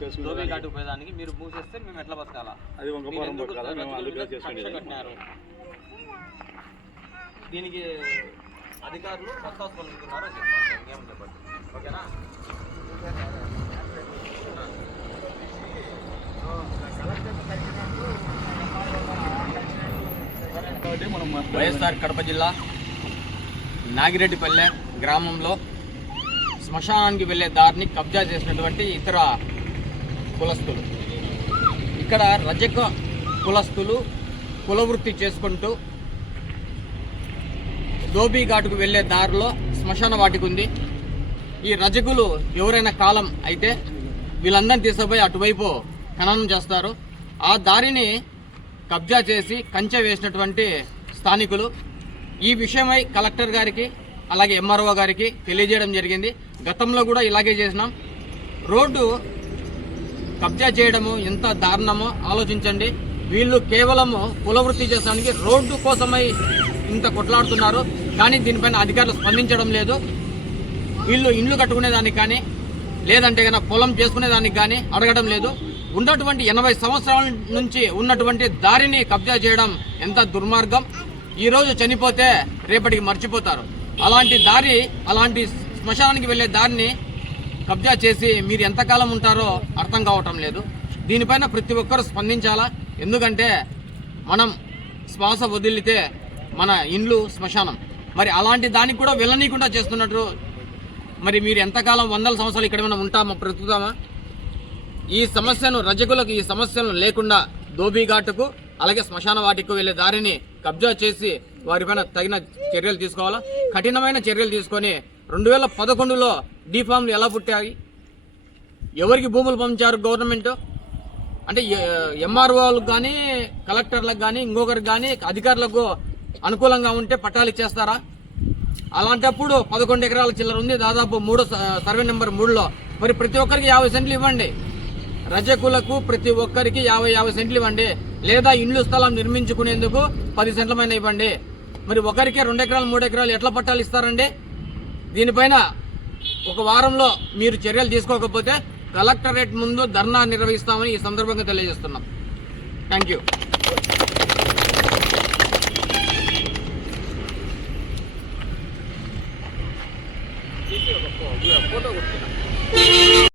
దోబీ ఘాటు పోయేదానికి మీరు మూసేస్తే మేము ఎట్లా బతకాలా? కట్టినారు. దీనికి అధికారులు బస్తాసు పలుకుతున్నారు అని చెప్పండి, ఇంకేమని చెప్పండి. ఓకేనా? వైఎస్ఆర్ కడప జిల్లా నాగిరెడ్డిపల్లె గ్రామంలో శ్మశానానికి వెళ్ళే దారిని కబ్జా చేసినటువంటి ఇతర కులస్తులు. ఇక్కడ రజక కులస్తులు కులవృత్తి చేసుకుంటూ దోబీ ఘాటుకు వెళ్ళే దారిలో శ్మశాన వాటిక ఉంది. ఈ రజకులు ఎవరైనా కాలం అయితే వీళ్ళందరినీ తీసుకుపోయి అటువైపు ఖననం చేస్తారు. ఆ దారిని కబ్జా చేసి కంచె వేసినటువంటి స్థానికులు ఈ విషయమై కలెక్టర్ గారికి అలాగే ఎంఆర్ఓ గారికి తెలియజేయడం జరిగింది. గతంలో కూడా ఇలాగే చేసినాం. రోడ్డు కబ్జా చేయడము ఎంత దారుణమో ఆలోచించండి. వీళ్ళు కేవలము కులవృత్తి చేసడానికి రోడ్డు కోసమై ఇంత కొట్లాడుతున్నారు, కానీ దీనిపైన అధికారులు స్పందించడం లేదు. వీళ్ళు ఇండ్లు కట్టుకునేదానికి కానీ లేదంటే కన్నా పొలం చేసుకునేదానికి కానీ అడగడం లేదు. ఉన్నటువంటి 80 సంవత్సరాల నుంచి ఉన్నటువంటి దారిని కబ్జా చేయడం ఎంత దుర్మార్గం. ఈరోజు చనిపోతే రేపటికి మర్చిపోతారు. అలాంటి దారి, అలాంటి శ్మశానానికి వెళ్ళే దారిని కబ్జా చేసి మీరు ఎంతకాలం ఉంటారో అర్థం కావటం లేదు. దీనిపైన ప్రతి ఒక్కరూ స్పందించాలా. ఎందుకంటే మనం శ్వాస వదిలితే మన ఇండ్లు శ్మశానం. మరి అలాంటి దానికి కూడా వెళ్ళనీయకుండా చేస్తున్నట్టు మరి మీరు ఎంతకాలం 100 సంవత్సరాలు ఇక్కడ ఏమైనా ఉంటామా, బ్రతుకుతామా? ఈ సమస్యను రజకులకు ఈ సమస్యలను లేకుండా దోబీ ఘాటుకు అలాగే శ్మశాన వాటికి వెళ్ళే దారిని కబ్జా చేసి వారిపైన తగిన చర్యలు తీసుకోవాలా. కఠినమైన చర్యలు తీసుకొని 2011లో డీఫామ్లు ఎలా పుట్టాయి, ఎవరికి భూములు పంచారు గవర్నమెంట్ అంటే ఎంఆర్ఓలకు కానీ కలెక్టర్లకు కానీ ఇంకొకరికి కానీ అధికారులకు అనుకూలంగా ఉంటే పట్టాలు ఇచ్చేస్తారా? అలాంటప్పుడు 11 ఎకరాల చిల్లర ఉంది, దాదాపు 3 సర్వే నెంబర్ 3లో. మరి ప్రతి ఒక్కరికి 50 సెంట్లు ఇవ్వండి. రజకులకు ప్రతి ఒక్కరికి 50 సెంట్లు ఇవ్వండి. లేదా ఇండ్లు స్థలం నిర్మించుకునేందుకు 10 సెంట్లమైన ఇవ్వండి. మరి ఒకరికి 2 ఎకరాలు 3 ఎకరాలు ఎట్లా పట్టాలు ఇస్తారండి? దీనిపైన ఒక వారంలో మీరు చర్యలు తీసుకోకపోతే కలెక్టరేట్ ముందు ధర్నా నిర్వహిస్తామని ఈ సందర్భంగా తెలియజేస్తున్నాం. Thank you. ఫోటో కొట్టినా